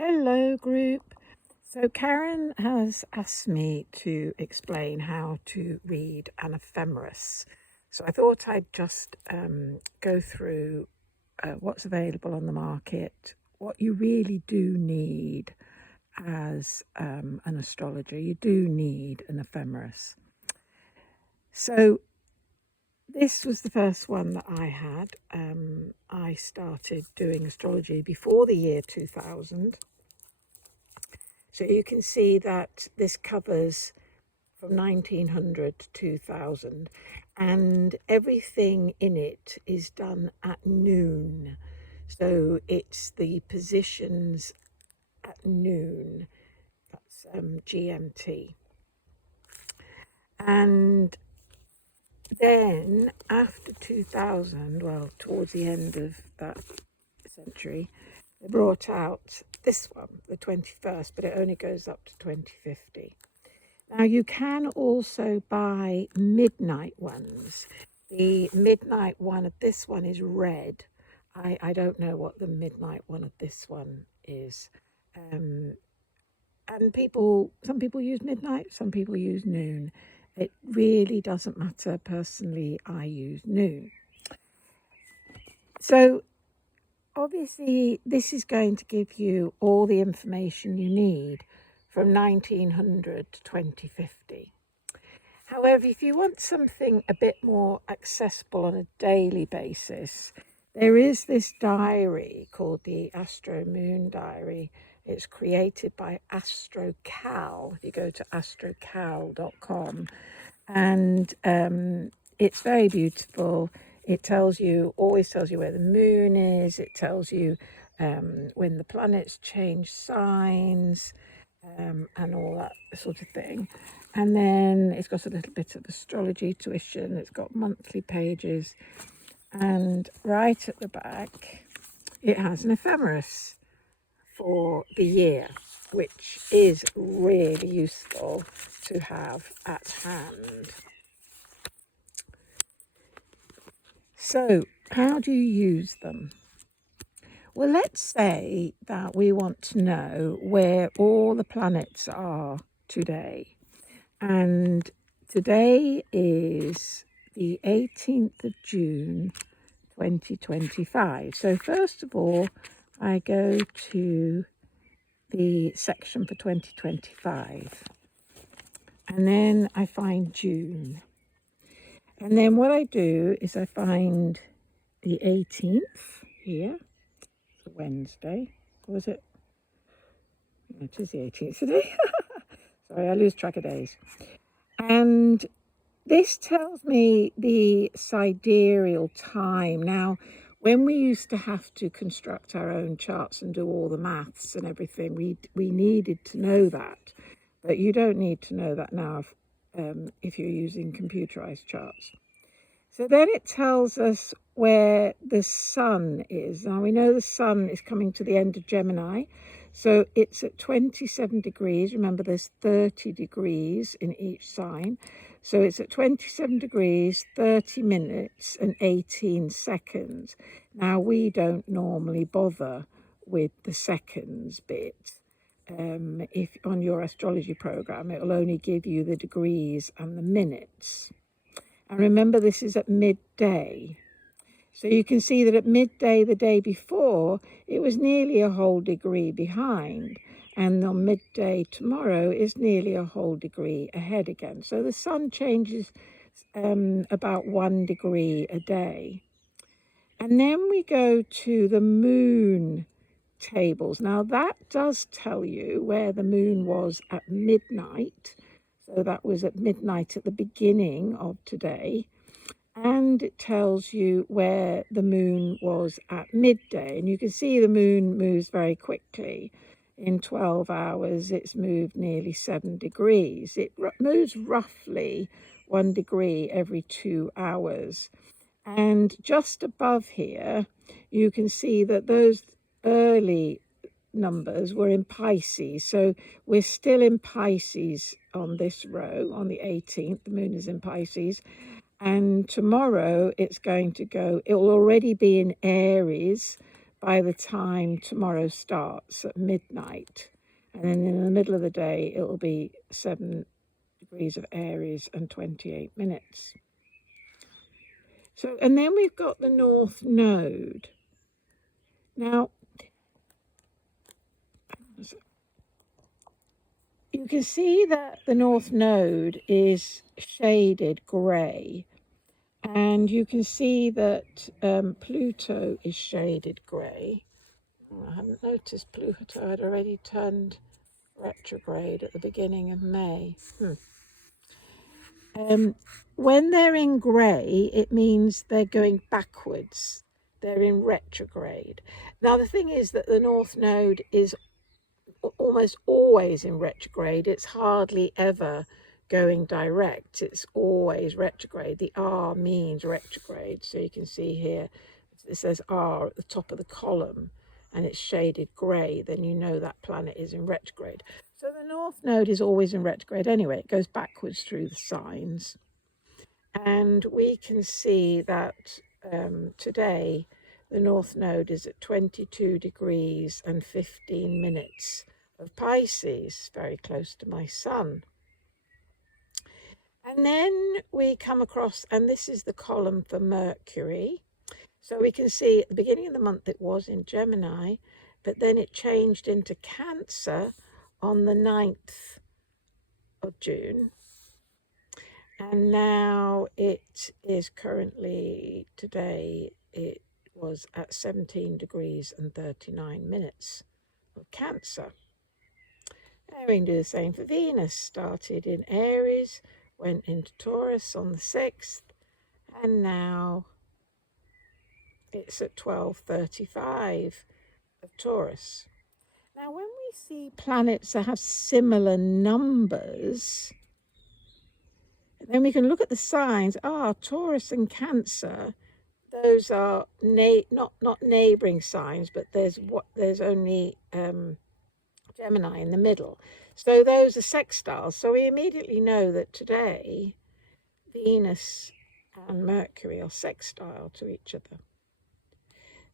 Hello, group. So, Karen has asked me to explain how to read an ephemeris. So, I thought I'd just go through what's available on the market, what you really do need as an astrologer. You do need an ephemeris. So, this was the first one that I had. I started doing astrology before the year 2000. So you can see that this covers from 1900 to 2000, and everything in it is done at noon. So it's the positions at noon, that's GMT. And then after 2000, well, towards the end of that century, they brought out this one, the 21st, but it only goes up to 2050. Now, you can also buy midnight ones. The midnight one of this one is red. I don't know what the midnight one of this one is. And some people use midnight, some people use noon. It really doesn't matter. Personally, I use noon. So obviously, this is going to give you all the information you need from 1900 to 2050. However, if you want something a bit more accessible on a daily basis, there is this diary called the Astro Moon Diary. It's created by AstroCal. If you go to astrocal.com, and it's very beautiful. It always tells you where the moon is. It tells you when the planets change signs and all that sort of thing. And then it's got a little bit of astrology tuition. It's got monthly pages. And right at the back, it has an ephemeris for the year, which is really useful to have at hand. So, how do you use them? Well, let's say that we want to know where all the planets are today. And today is the 18th of June, 2025. So first of all, I go to the section for 2025. And then I find June. And then what I do is I find the 18th here, it's a Wednesday. Was it? It is the 18th today. Sorry, I lose track of days. And this tells me the sidereal time. Now, when we used to have to construct our own charts and do all the maths and everything, we needed to know that. But you don't need to know that now if you're using computerized charts. So then it tells us where the sun is. Now we know the sun is coming to the end of Gemini. So it's at 27 degrees. Remember, there's 30 degrees in each sign. So it's at 27 degrees, 30 minutes and 18 seconds. Now, we don't normally bother with the seconds bit. If on your astrology program, it will only give you the degrees and the minutes. And remember, this is at midday. So you can see that at midday the day before, it was nearly a whole degree behind. And on midday tomorrow is nearly a whole degree ahead again. So the sun changes about 1 degree a day. And then we go to the moon tables. Now that does tell you where the moon was at midnight. So that was at midnight at the beginning of today. And it tells you where the moon was at midday. And you can see the moon moves very quickly. In 12 hours, it's moved nearly 7 degrees. It moves roughly 1 degree every 2 hours. And just above here, you can see that those early numbers were in Pisces. So we're still in Pisces on this row, on the 18th. The moon is in Pisces. And tomorrow it's going to go, it will already be in Aries by the time tomorrow starts at midnight. And then in the middle of the day, it will be 7 degrees of Aries and 28 minutes. So, and then we've got the North Node. Now, you can see that the North Node is shaded grey. And you can see that Pluto is shaded grey. I hadn't noticed Pluto had already turned retrograde at the beginning of May. When they're in grey, it means they're going backwards. They're in retrograde. Now, the thing is that the North Node is almost always in retrograde. It's hardly ever going direct. It's always retrograde. The R means retrograde. So you can see here, it says R at the top of the column and it's shaded grey. Then you know that planet is in retrograde. So the North Node is always in retrograde anyway. It goes backwards through the signs. And we can see that today the North Node is at 22 degrees and 15 minutes of Pisces, very close to my sun. And then we come across, and this is the column for Mercury. So we can see at the beginning of the month it was in Gemini, but then it changed into Cancer on the 9th of June. And now it is currently, today, it was at 17 degrees and 39 minutes of Cancer. And we can do the same for Venus. Started in Aries, went into Taurus on the 6th, and now it's at 12:35 of Taurus. Now, when we see planets that have similar numbers, then we can look at the signs. Taurus and Cancer, those are not neighbouring signs, but there's only Gemini in the middle. So those are sextiles. So we immediately know that today Venus and Mercury are sextile to each other.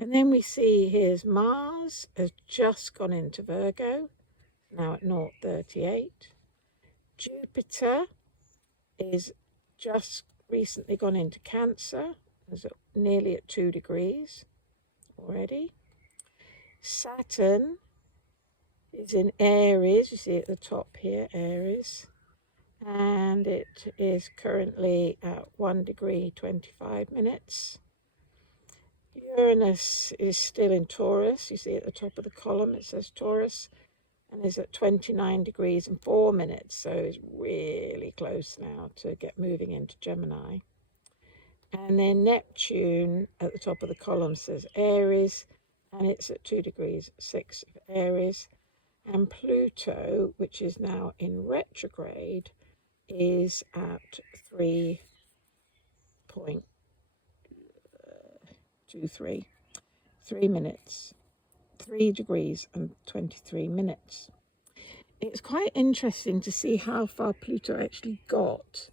And then we see here's Mars has just gone into Virgo, now at 0:38. Jupiter is just recently gone into Cancer, is nearly at 2 degrees already. Saturn is in Aries, you see at the top here, Aries, and it is currently at 1 degree 25 minutes. Uranus is still in Taurus, you see at the top of the column it says Taurus, and is at 29 degrees and 4 minutes, so it's really close now to get moving into Gemini. And then Neptune at the top of the column says Aries, and it's at 2 degrees 6 of Aries. And Pluto, which is now in retrograde, is at 3 minutes, 3 degrees and 23 minutes. It's quite interesting to see how far Pluto actually got.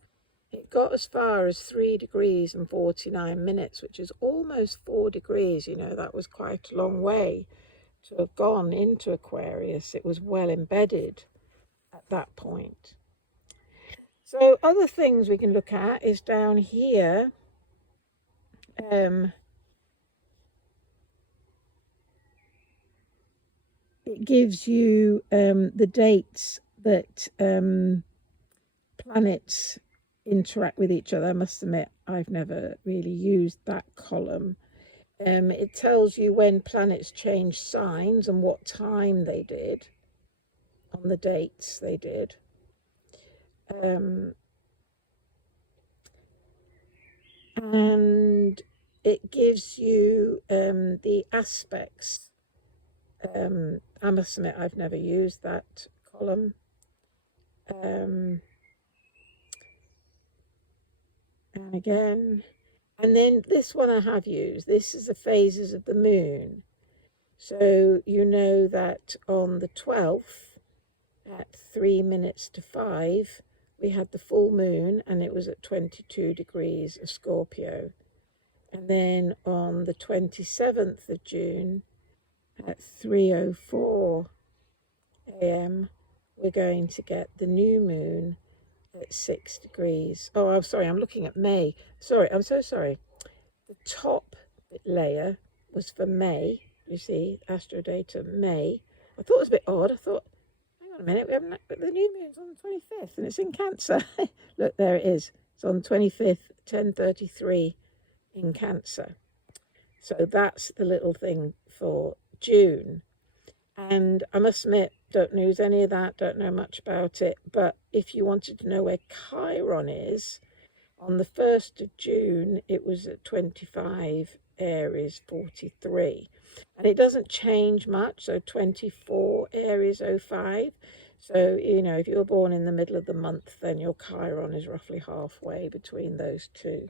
It got as far as 3 degrees and 49 minutes, which is almost 4 degrees. You know, that was quite a long way to have gone into Aquarius. It was well embedded at that point. So other things we can look at is down here. It gives you the dates that planets interact with each other. I must admit, I've never really used that column. It tells you when planets change signs and what time they did, on the dates they did. And it gives you the aspects. I must admit, I've never used that column. And again, and then this one I have used. This is the phases of the moon. So you know that on the 12th at 3 minutes to 5, we had the full moon and it was at 22 degrees of Scorpio. And then on the 27th of June, at 3:04 a.m. we're going to get the new moon at 6 degrees. Oh, I'm sorry, I'm looking at May. Sorry, I'm so sorry. The top layer was for May. You see, astrodata May. I thought it was a bit odd. I thought, hang on a minute, we haven't, but the new moon's on the 25th and it's in Cancer. Look, there it is. It's on the 25th, 10:33 in Cancer. So that's the little thing for June. And I must admit, don't use any of that, don't know much about it. But if you wanted to know where Chiron is, on the 1st of June, it was at 25, Aries 43. And it doesn't change much, so 24, Aries 05. So, you know, if you're born in the middle of the month, then your Chiron is roughly halfway between those two.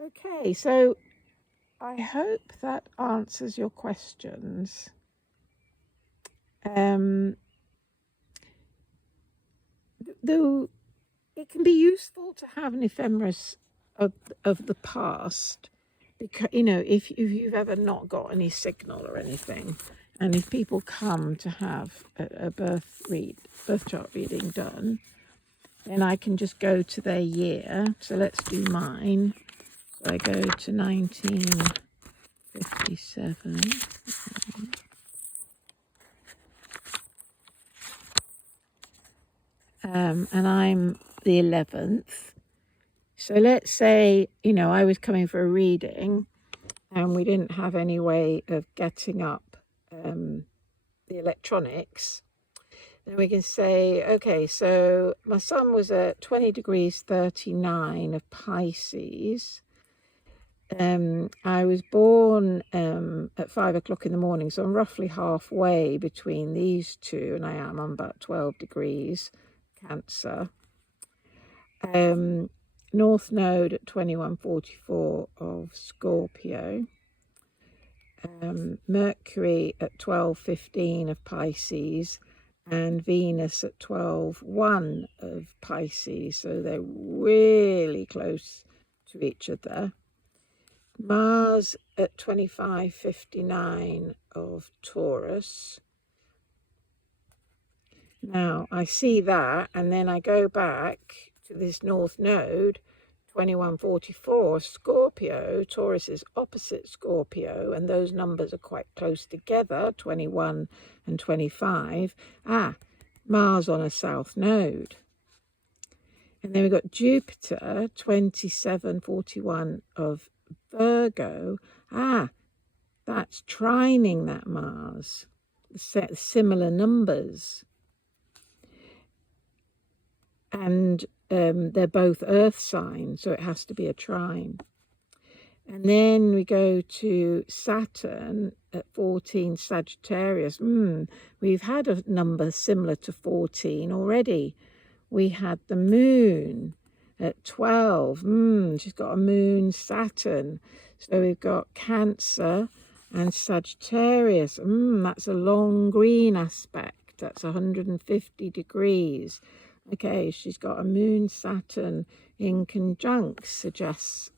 Okay, so I hope that answers your questions. Though it can be useful to have an ephemeris of the past, because, you know, if you've ever not got any signal or anything, and if people come to have a birth chart reading done, then I can just go to their year. So let's do mine. So I go to 1957. And I'm the 11th. So let's say, you know, I was coming for a reading and we didn't have any way of getting up the electronics. Then we can say, okay, so my sun was at 20 degrees 39 of Pisces. I was born at 5 o'clock in the morning, so I'm roughly halfway between these two, and I'm about 12 degrees Cancer. North Node at 2144 of Scorpio. Mercury at 1215 of Pisces, and Venus at 12:1 of Pisces, so they're really close to each other. Mars at 2559 of Taurus. Now I see that, and then I go back to this North Node, 2144, Scorpio. Taurus is opposite Scorpio, and those numbers are quite close together, 21 and 25. Mars on a South Node. And then we've got Jupiter, 2741 of Virgo. That's trining that Mars. Similar numbers. And they're both earth signs, so it has to be a trine. And then we go to Saturn at 14 Sagittarius. We've had a number similar to 14 already. We had the moon at 12. She's got a moon Saturn. So we've got Cancer and Sagittarius. That's a long green aspect. That's 150 degrees. Okay, she's got a moon Saturn in conjunct, suggests,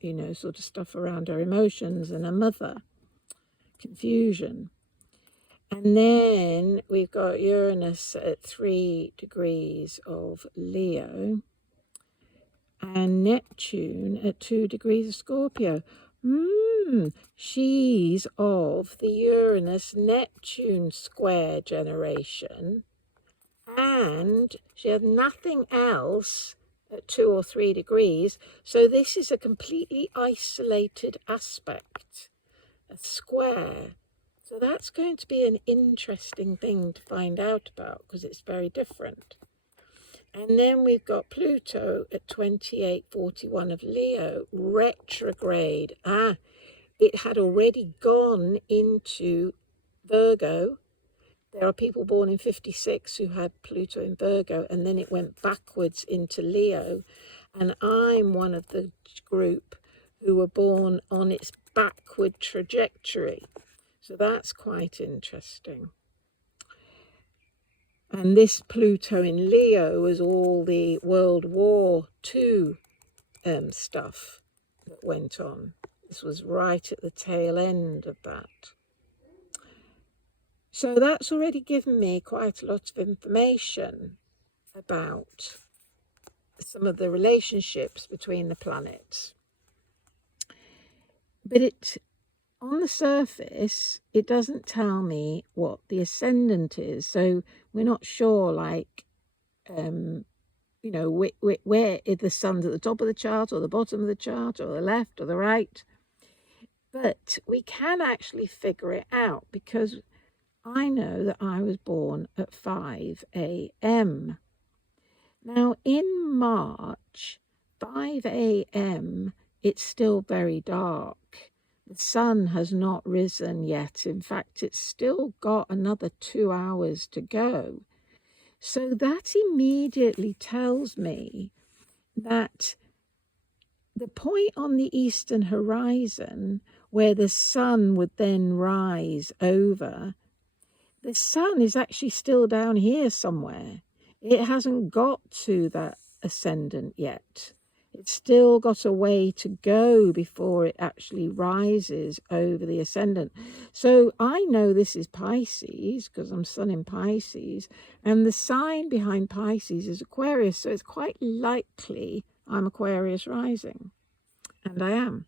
you know, sort of stuff around her emotions and her mother, confusion. And then we've got Uranus at 3 degrees of Leo and Neptune at 2 degrees of Scorpio. She's of the Uranus-Neptune square generation. And she had nothing else at 2 or 3 degrees. So this is a completely isolated aspect, a square. So that's going to be an interesting thing to find out about, because it's very different. And then we've got Pluto at 2841 of Leo, retrograde. It had already gone into Virgo. There are people born in 56 who had Pluto in Virgo, and then it went backwards into Leo. And I'm one of the group who were born on its backward trajectory. So that's quite interesting. And this Pluto in Leo was all the World War II stuff that went on. This was right at the tail end of that. So that's already given me quite a lot of information about some of the relationships between the planets. But on the surface, it doesn't tell me what the ascendant is. So we're not sure, like, where if the sun's at the top of the chart or the bottom of the chart or the left or the right. But we can actually figure it out because I know that I was born at 5 a.m. Now, in March, 5 a.m., it's still very dark. The sun has not risen yet. In fact, it's still got another 2 hours to go. So that immediately tells me that the point on the eastern horizon where the sun would then rise over, the sun is actually still down here somewhere. It hasn't got to that ascendant yet. It's still got a way to go before it actually rises over the ascendant. So I know this is Pisces because I'm sun in Pisces, and the sign behind Pisces is Aquarius. So it's quite likely I'm Aquarius rising, and I am.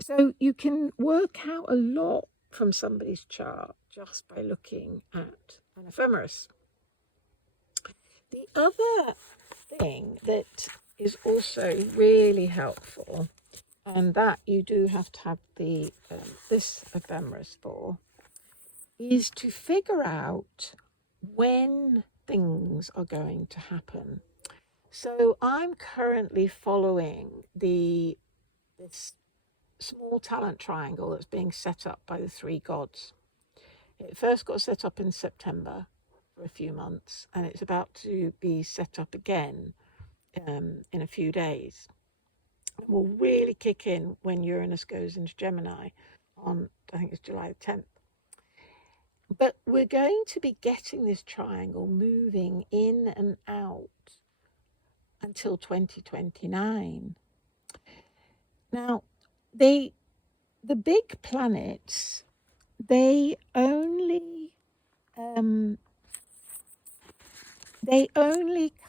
So you can work out a lot from somebody's chart just by looking at an ephemeris. The other thing that is also really helpful, and that you do have to have the this ephemeris for, is to figure out when things are going to happen. So I'm currently following this small talent triangle that's being set up by the three gods. It first got set up in September for a few months, and it's about to be set up again in a few days. It will really kick in when Uranus goes into Gemini on, I think it's July the 10th. But we're going to be getting this triangle moving in and out until 2029. Now, the big planets, they only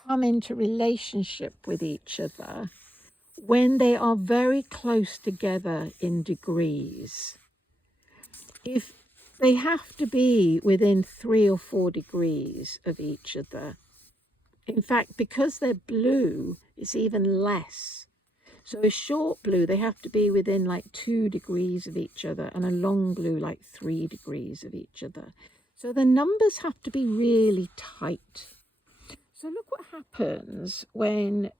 come into relationship with each other when they are very close together in degrees. If they have to be within 3 or 4 degrees of each other. In fact, because they're blue, it's even less. So a short blue, they have to be within like 2 degrees of each other, and a long blue like 3 degrees of each other. So the numbers have to be really tight. So look what happens when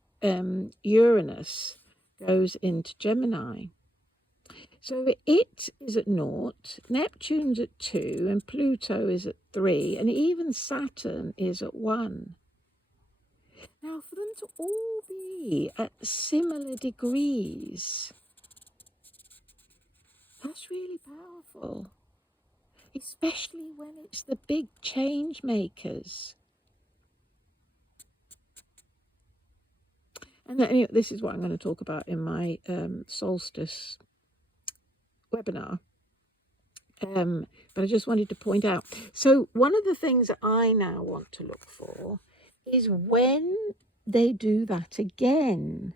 Uranus goes into Gemini. So it is at 0, Neptune's at 2, and Pluto is at 3, and even Saturn is at 1. Now, for them to all be at similar degrees, that's really powerful, especially when it's the big change makers. And anyway, this is what I'm going to talk about in my solstice webinar. But I just wanted to point out. So one of the things that I now want to look for is when they do that again.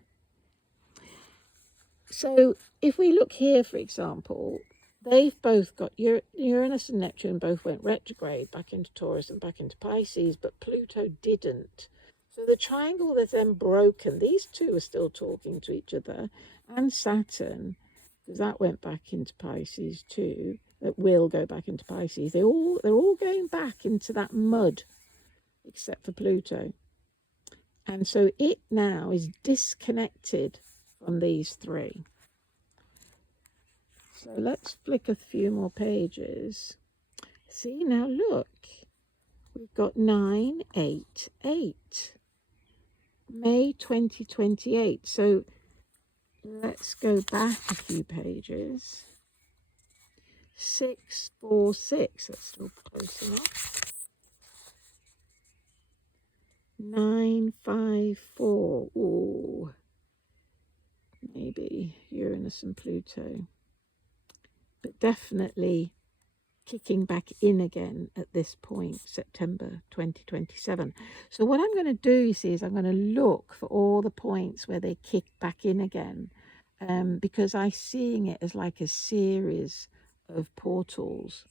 So if we look here, for example, they've both got Uranus and Neptune both went retrograde back into Taurus and back into Pisces, but Pluto didn't. So the triangle that's then broken, these two are still talking to each other, and Saturn, because that went back into Pisces too, that will go back into Pisces. They're all going back into that mud, except for Pluto. And so it now is disconnected from these three. So let's flick a few more pages. See, now look, we've got 988, May 2028. So let's go back a few pages. 646, that's still close enough. 954, ooh. maybe Uranus and Pluto, but definitely kicking back in again at this point, September 2027. So what I'm going to do, you see, is I'm going to look for all the points where they kick back in again, because I'm seeing it as like a series of portals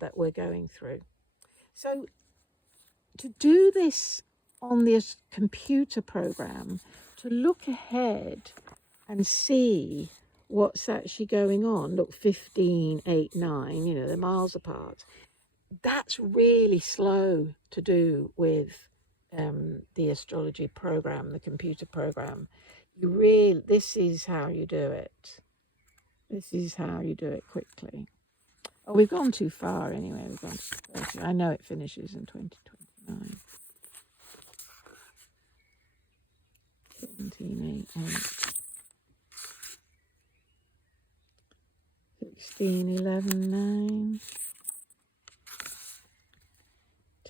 that we're going through. So to do this on this computer program, to look ahead and see what's actually going on, look, 15, 8, 9, you know, they're miles apart. That's really slow to do with the astrology program, the computer program. This is how you do it. This is how you do it quickly. Oh, we've gone too far anyway. We've gone to 30. I know it finishes in 2029. 17, 8, 8. 16, 11, 9.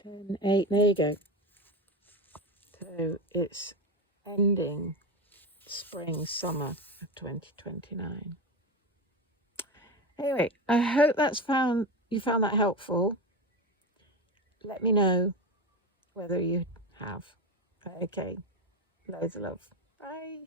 10, 8. There you go. So it's ending spring, summer of 2029. Anyway, I hope you found that helpful. Let me know whether you have. Okay, loads of love. Bye.